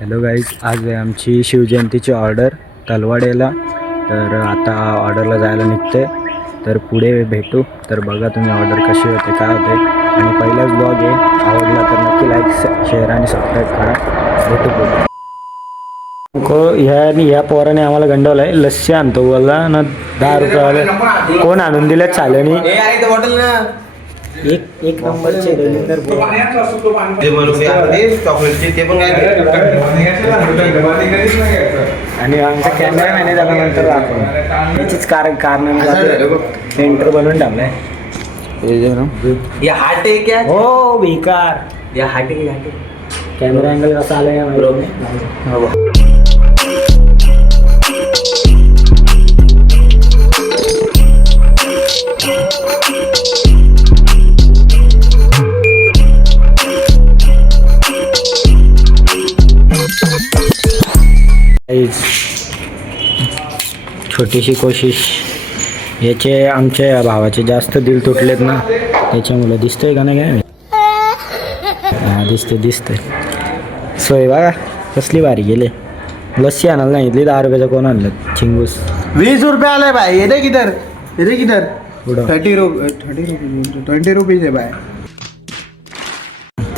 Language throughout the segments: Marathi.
हॅलो गाईज, आज आहे आमची शिवजयंतीची ऑर्डर तलवाड्याला. तर आता ऑर्डरला जायला निघते, तर पुढे भेटू. तर बघा तुम्ही ऑर्डर कशी होते, काय होते. आणि पहिलाच ब्लॉग आहे, आवडला तर नक्की लाईक शेअर आणि सबस्क्राईब करा. भेटू ह्या पोराने आम्हाला गंडवलं आहे. लस्सी आणतो बोलला ना, 10 रुपयावाले कोण आणून दिले चालनी. एक नंबरचे आणि आमचा कॅमेरामॅन आहे, त्यानंतर याचीच कारण सेंटर बनवून टाकलाय. हाट आहे क्या? हो बेकार. या हाट आहे. कॅमेरा अँगल कसा आलाय छोटीशी कोशिश. याचे आमच्या भावाचे जास्त दिल तुटलेत ना, त्याच्यामुळे दिसतंय का नाही काय. हा दिसते सोय बघा कसली भारी गेले. लस्सी आणायला सांगितली, 10 रुपयाचं कोण आणलं चिंगूस. 20 रुपये आलाय भाई. ये देख इधर 30 रुपीज आहे भाई.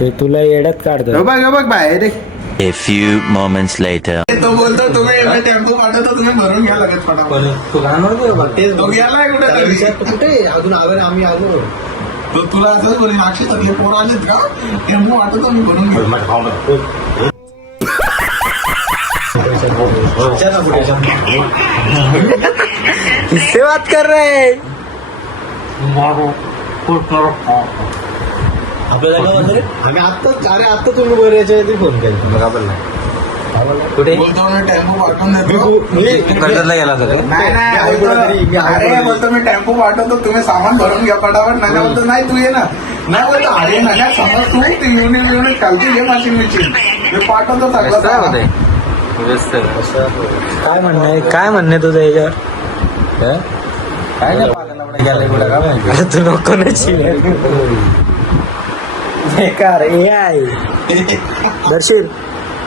ते तुला येड्यात काढतो. बघ भाई, ये देख. A few moments later. तो बोलतो तुम्ही टेम्पो पाठवतो, तुम्ही भरून घ्या लगेच फटाफट. तो गेलाय कुठे अजून आम्ही आलो. तो तुला असंच बोलेन, अक्षय सगळे पोर आलेत का, टेम्पो पाठवतो मी भरून घेऊ. किससे बात कर रहे हैं? आम्ही आत्ता तुम्ही बरं याच्या आधी फोन केला कुठे बोलतो टेम्पो पाठवून देतो. अरे बोलतो मी टेम्पो पाठवतो, तुम्ही सामान भरून घ्या फटाफट. नका बोलतो नाही तू ये ना, नाही बोलतो अरे नका समज तू युनिट खालची घे मशीन मी पाठवतो सगळं. काय म्हणणं तुझं याच्यावर? तू नको ना बेकार ए आहे.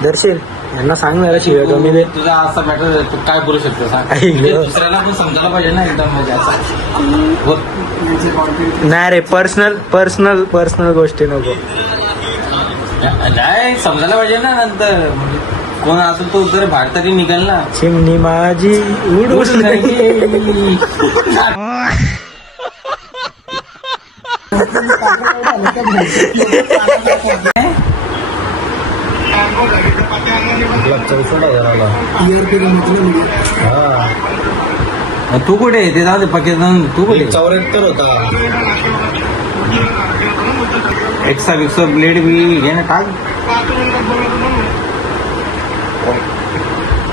दर्शील यांना सांग ना शिवाय कमी दे. तुझा असा मॅटर तू काय बोलू शकतो सांग. दुसऱ्याला पण समजायला पाहिजे ना एकदम. नाही रे, पर्सनल गोष्टी नको. नाही समजायला पाहिजे ना नंतर. कोण असेल तो जर बाहेर तरी निघाल ना. चिमणी माझी उडून तू कुठे ते जाऊ दे पाकिस्तान. तू कुठे 74 होता. एक्स्ट्रा बिक्सा ब्लेड भी घे ना, टाक.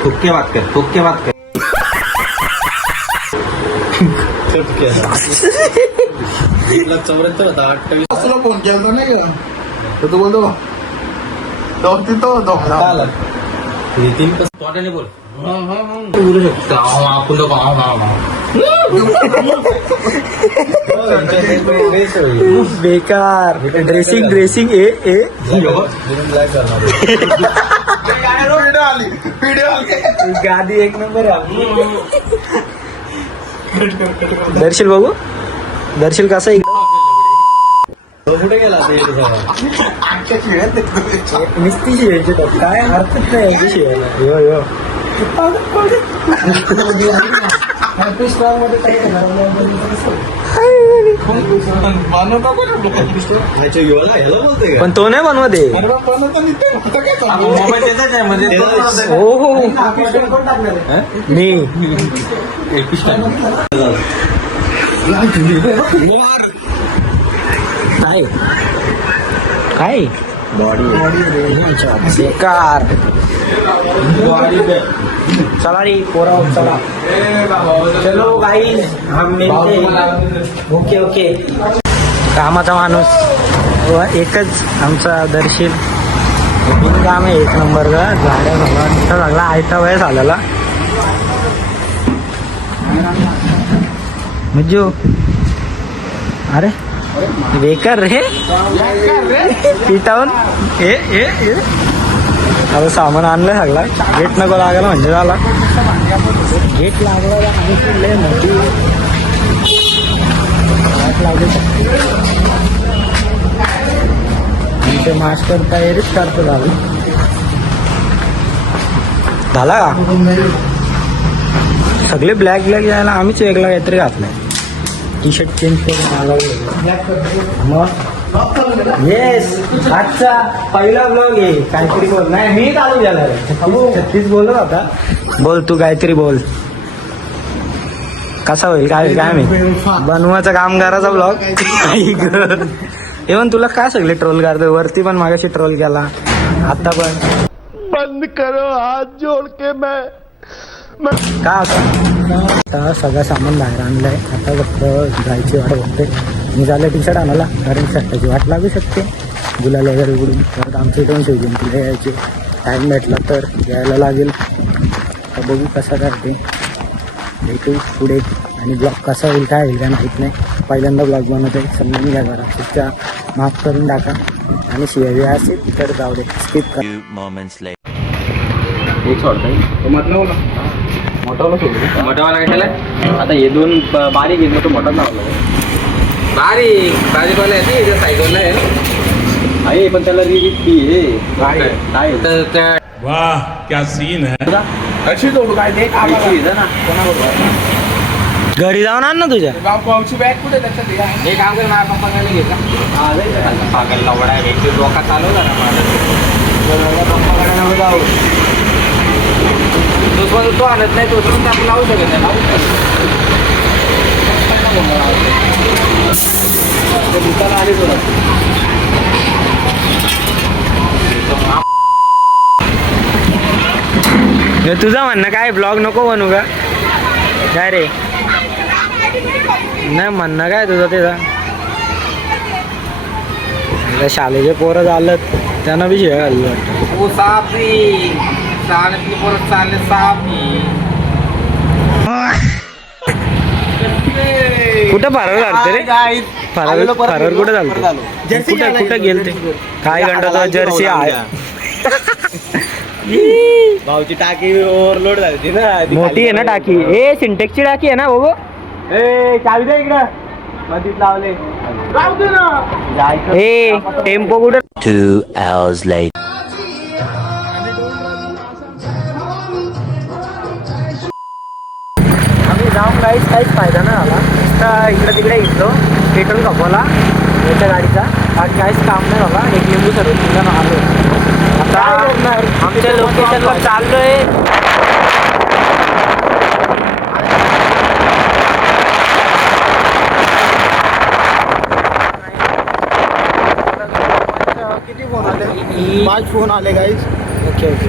ठोक के बात कर. 74 होता. 28 तुला फोन केला नाही का, तर तू बोलतो तोंडाने बोल. बोलू शकतो आपण बेकार. ड्रेसिंग व्हिडिओ गादी एक नंबर आहे. दर्शील बघू, दर्शील कसा कुठे गेला निस्ती शिवायची काय अर्थच नाही याची शिवायला. यो पण तो नाही बनवत आहे. मोबाईल देताच आहे म्हणजे हो मी काय बेकार. चला रे पोरा चला. चलो गाईज हम मिलते. ओके कामाचा माणूस एकच आमचा दर्शील. काम आहे एक नंबर का. झाड्या लागला आयता वय झालेला म्हणजे. अरे बेकार रे पिटाऊन आता सामान आणलं सगळा. गेट नको लागायला म्हणजे झाला. गेट लागला आणि लय मोठी वाट लागू शकते. आणि ते मास्टर तयारीच करतो झालं. झाला का सगळे ब्लॅक ब्लॅक यायला आम्हीच वेगळा काहीतरी घातलाय. टी शर्ट चेंज करून मग येस आजचा पहिला ब्लॉग आहे. काहीतरी बोल. नाही मी चालू झाला. 36 बोलत होता. बोल तू काहीतरी बोल. कसा होईल काय होईल काय माहिती. बनवायचं काम करायचा ब्लॉग. इव्हन तुला काय सगळे ट्रोल करतोय. वरती पण मागाशी ट्रोल केला. आता पण बंद करो हाथ जोड़ के मैं का आता सगळं सामान बाहेर आणलंय. आता फक्त जायची वाट बघते. मी झालं टी शर्ट आणायला कारण शर्टाची वाट लागू शकते. गुलाल वगैरे उघडून परत आमच्या इथून शिवजून तिथे यायचे. टाईम भेटला तर यायला लागेल. तर बघू कसं करते. भेटू पुढे. आणि ब्लॉग कसा होईल काय होईल काय माहीत नाही. पहिल्यांदा ब्लॉग बनवते. समजून घ्या जरा. तुमच्या माफ करून टाका. आणि शिवाय असेल तर जाऊ दे स्किप कर. Few moments later. मोठावाला कशाला आता हे दोन बारीक घेतलं तो मोठा लावला बारीक बारीकवाला आहे ते साईडवाला आहे आहे पण त्याला आहे तर त्या वाह क्या सीन है. कशी जोडू काय ते ना घरी जाऊन आण ना तुझ्या. पावची बॅग कुठे त्याच्यात हे काम कर माझ्या पप्पाकडे घेता पागल लवडा व्यक्ती डोका चालवला ना माझा पप्पाकडे नको जाऊ तो आणत नाही तो आपण लावू शकत नाही दुकान आली तुला तुझं म्हणणं काय ब्लॉग नको बनवू का काय रे. नाही म्हणणं काय तुझं त्याचा. शाळेचे पोरं झालं त्यांना बी शिवाय घालू वाटतं. वो सापी चालत परत चालले सापी कुठं फरार झालं रे. फरार कुठं झालं कुठं कुठं गेलते काय घंटा जर्सी आहे. भाऊची टाकी ओव्हरलोड झाली ना मोठी आहे ना टाकी. ए सिंटेक्सची टाकी आहे ना बघू. ए चावी दे इकडं मधीत लावले ए टेम्पो कुठं. 2 hours later. आम्ही जाऊन काहीच फायदा नाही झाला. नुसता इकडे तिकडे इथलो पेट्रोल खपवला याच्या गाडीचा. बाकी काहीच काम नाही झाला. एक लिंबू सर्व आलो. आता आमच्या लोकेशनवर चाललोय. किती फोन आले 5 फोन आले गाईज ओके ओके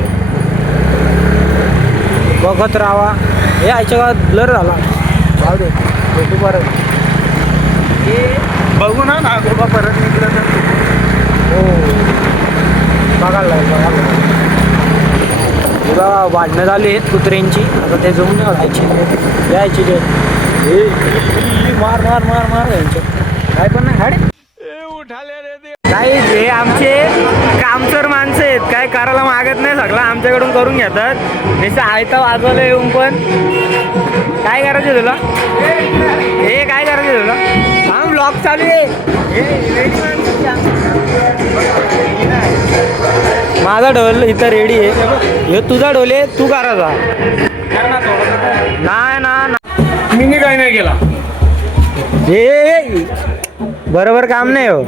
बघत राहा. हे आयच्या गावात ब्लर झाला. जाऊ दे भेटू परत. हे बघू ना नागोबा परत निघलं तर हो बघायला बघा वाढणं झाली आहेत कुत्र्यांची. आता ते जाऊन यायची ते मार मार मार मार यांचे काय पण नाही. हाडे काही हे आमचे कामचोर माणसं आहेत. काय करायला मागत नाही. सगळं आमच्याकडून करून घेतात. नुसतं आयता वाजवलं येऊन पण. काय करायचं तुला हे काय करायचं तुला. हा ब्लॉग चालू आहे. माझा ढोल इथं रेडी आहे. हे तुझा ढोल आहे तू करायचा नाही ना. मी काही नाही केला. हे बरोबर काम नाही हो.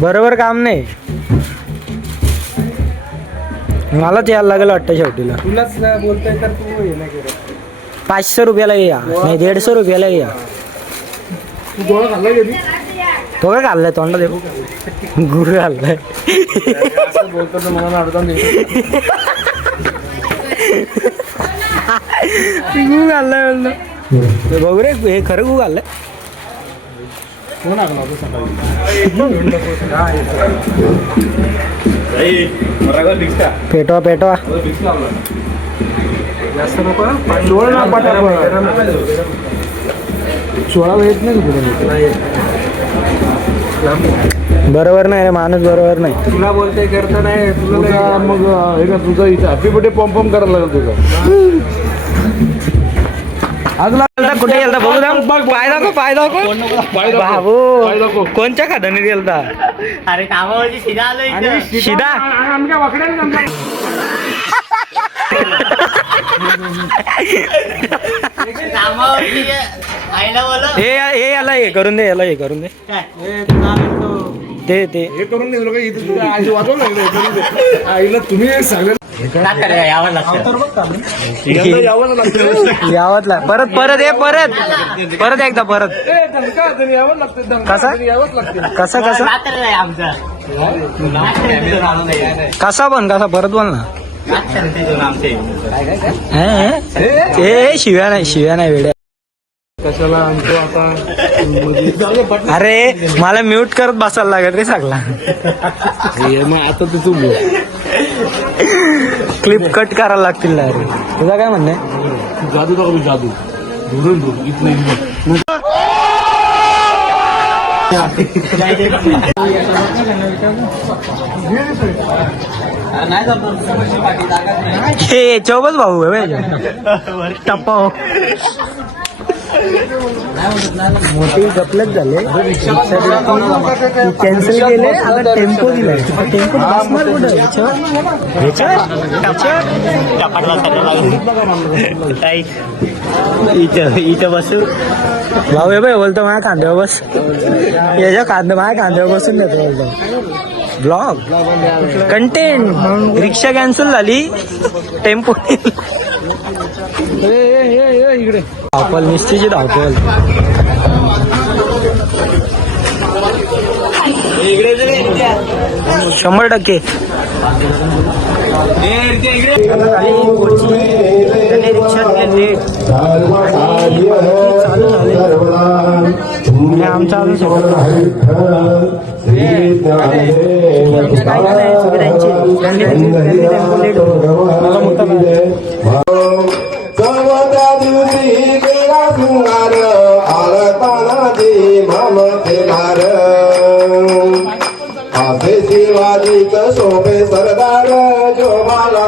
बरोबर काम नाही. मलाच यायला लागेल वाटतं शेवटीला. तुलाच बोलतोय तर तू हे नाही करत. 500 रुपयाला या नाही 150 रुपयाला या. तू गोळा खाल्ला कधी तो काय खाल्लाय तोंडा देऊ गुरु खाल्लाय. बोलतो तर मला अडचण गु खाल्लाय म्हणलं. बघू रे हे खरं गु खाल्लंय. फोन आला होता सकाळी पेटवा पेटवा. जास्त नको सोळा येत नाही तुला बरोबर नाही रे, माणूस बरोबर नाही. तुला बोलते करता नाही तुला तुझा मग हे का तुझा इथे हॅपी बर्थडे पॉम करायला लागेल तुझा. गेलता कुठे गेलता बघू दाम, पाय दाखव पाय दाखव बाबू. कोणच्या खात्याने गेलता? अरे कामावरची शिदा आलो शिदा कामावरची आईला बोल हे याला हे करून दे, याला हे करून दे. ते हे करून दिलं का इथे तुझ्या आईची वाजव लागलं, हे करून दे. आईला तुम्ही सांगलं यावं लागतं. यावं लागतं. यावत परत परत ये परत परत एकदा परत. यावं लागतं. कसा? यावंच लागतं. कसा कसा रात्र नाही आमचा कसा पण कसा परत बोल ना. आमचे ए शिव्या नाही वेड्या. कशाला आणतो आता? अरे मला म्यूट करत बसायला लागत रे सगळा. मग आता तू बोल. क्लिप कट करायला लागतील ना रे. तुझा काय म्हणणं आहे? जादू दाखव जादू. धुडून धुड इथलं हे चौबच भाऊ आहे टप्पा. मोठी गपलत झाले, कॅन्सल केले. आता टेम्पो दिलाय. टेम्पो बसणार कुठं? इथं बसू भाऊ. हे बाय बोलतो माझ्या खांद्यावर बस. याच्या माझ्या खांद्यावर बसून देतो बोलतो. Blog content. रिक्षा कॅन्सल झाली, टेम्पो इकडे धावपल निश्चितची धावपल. शंभर टक्के आमचा शिवाजी कसोबे सरदार जोबाला.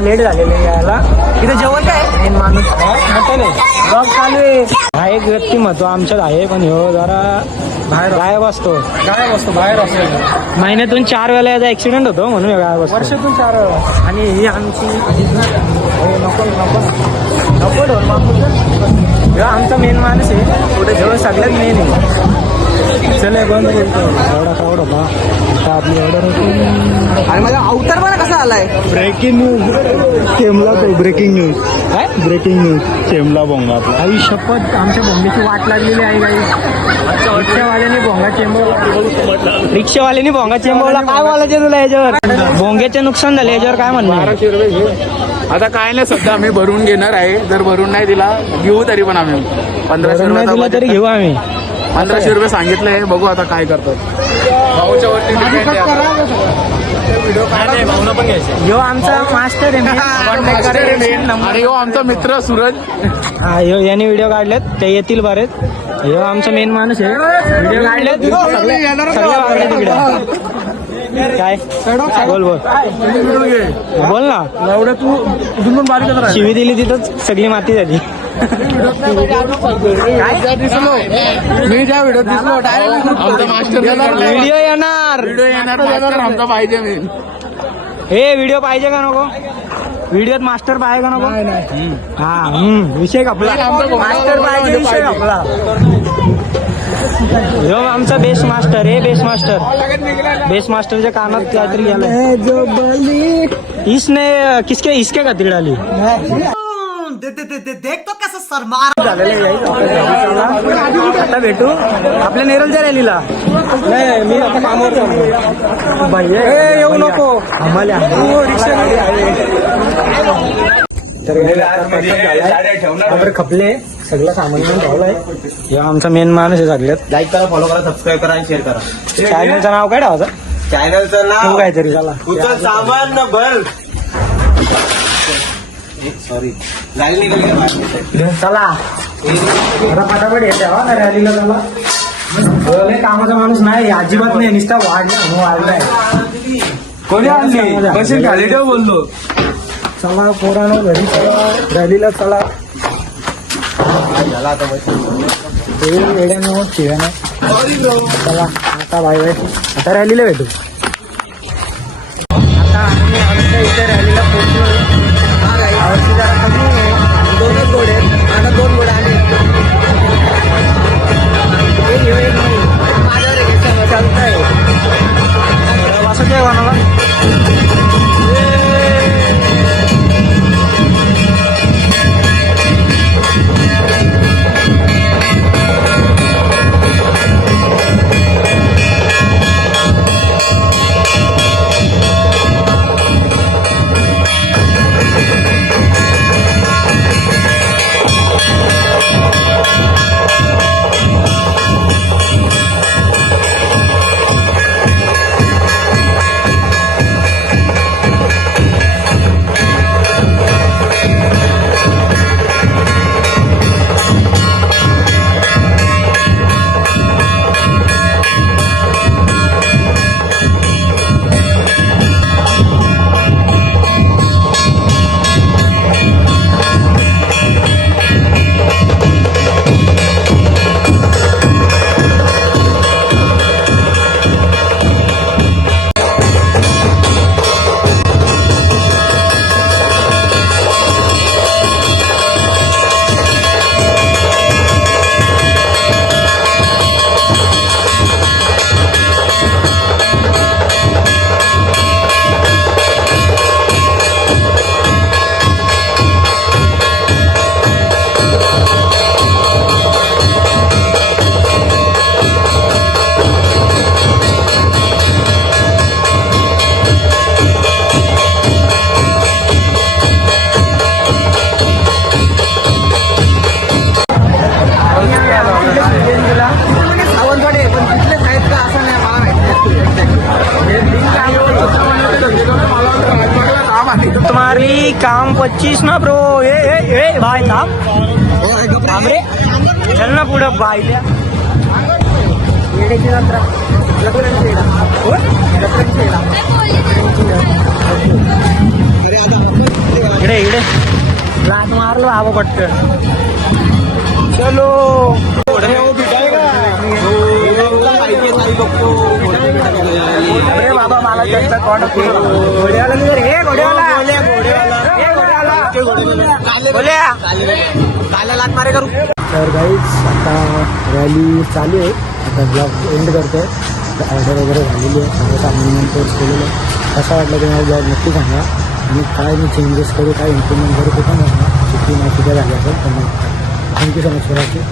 आता लेट झालेलं आहे यायला. इथे जेवण काय मेन माणूस ब्लॉग चालू आहे. हा एक व्यक्तिमत्व आमच्यात आहे, पण ह्यो जरा बाहेर गायब असतो. बाहेर असतो. महिन्यातून 4 वेळा याचा ऍक्सिडेंट होतो म्हणून ह्यो गायब असतो. वर्षातून 4 वेळा. आणि ही आमची नको ढोल मागू. ह्यो आमचा मेन माणूस आहे, पुढे ह्यो सगळ्यात मेन आहे. चले बंद करतो. एवढा क्राऊड होता आता आपली ऑर्डर होती. आणि माझा अवतार बघा कसा आलाय. ब्रेकिंग न्यूज चेमला तो ब्रेकिंग न्यूज काय ब्रेकिंग न्यूज चेमला बोंगा आपला. आई शपथ आमच्या भोंग्याची वाट लागलेली आहे काही. रिक्षावाल्याने भोंगा चेंबवला. रिक्षावाल्याने भोंगा चेंबवला. काय बोलायचं तुला याच्यावर? भोंग्याचे नुकसान झाले याच्यावर काय म्हणणार? 1200 रुपये घे. आता काय नाही, सध्या आम्ही भरून घेणार आहे. जर भरून नाही दिला घेऊ तरी पण आम्ही 1500 नाही दिला तरी घेऊ आम्ही. 1500 रुपये सांगितले. बघू आता काय करतात. भाऊच्या वरती depend आहे. ह्यो आमचा मास्टर आहे. कॉन्टॅक्ट करायचा. अरे हो आमचा मित्र सूरज. हा ह्यो याने व्हिडिओ काढलेत, ते येतील बरेच. ह्यो आमचा मेन माणूस आहे. व्हिडिओ काढलेत सगळे वागले तिकडे. काय बोल बोल बोल ना. एवढं तू इथून बारीक शिवी दिली तिथंच सगळी माती झाली. मी ज्या व्हिडिओ दिसलो डायरेक्ट आमचा मास्टर व्हिडिओ येणार. व्हिडिओ येणार मास्टर आमचा पाहिजे मी. हे व्हिडिओ पाहिजे का नको? व्हिडिओत मास्टर पाहिजे का नको? हा विषय कपला. मास्टर पाहिजे विषय कपला. ह्यो आमचा बेस्ट मास्टर आहे. Best master. बेस्ट मास्टरच्या कानात काहीतरी गेलं. इसने किसके इसके का डाली देख तो कसं सरमार झालेलं आहे. आता भेटू आपल्या नेरलच्या रॅलीला. नाही मी आता कामावर येऊ नको आम्हाला. तर खपले सगळं सामान घेऊन ठेवलंय. हे आमचा मेन माणूस आहे सगळ्यात. लाईक करा, फॉलो करा, सबस्क्राईब करा आणि शेअर करा. चॅनलचं नाव काय ठेवायचं? चॅनलचं ठेवू नाव काहीतरी चला. तुझं सामान न भर. सॉरी गाडी निघाली का बाहेर? चला आता फटाफट येते हा रॅलीला. चला लय कामाचा माणूस नाही अजिबात नाही. नुसता वाढलाय. कोणी आणली कशी खाली ठेव बोलतो. चला पोरानं घरी चला रॅलीला चला. वेड्यानं शिव्यानं चला. आता बाय बाय. आता रॅलीला भेटू. आता आम्ही आमच्या इथे रॅलीला पोहोचलो. यावर्षी जरा कमी आहे. 2च गोड आहेत. आता 2 गोड आले. चालतंय वासू काय कोणाला. तुम्हारी काम 25 ना ब्रो. ए भाई थांब रे. चल ना पुढं बाय द्या. अरे आता आपण इकडे इकडे लाट मारलो बाबा पटकन. चलो अरे बाबा मला त्यांचा कॉन्टॅक्ट घोड्याला हे घोड्याला लाट मारे करू. तर गाईज आता रॅली चालू आहे. आता ब्लॉग एंड करतोय. ऑर्डर वगैरे झालेली आहे. सगळं सामान कोर्स केलेलं आहे. कसा वाटलं तुम्हाला ब्लॉग नक्की सांगा. आणि काय मी चेंजेस करू काय इम्प्रुव्हमेंट करू ते पण सांगा. किती माहिती काय झाली असेल तर thank you so much for watching.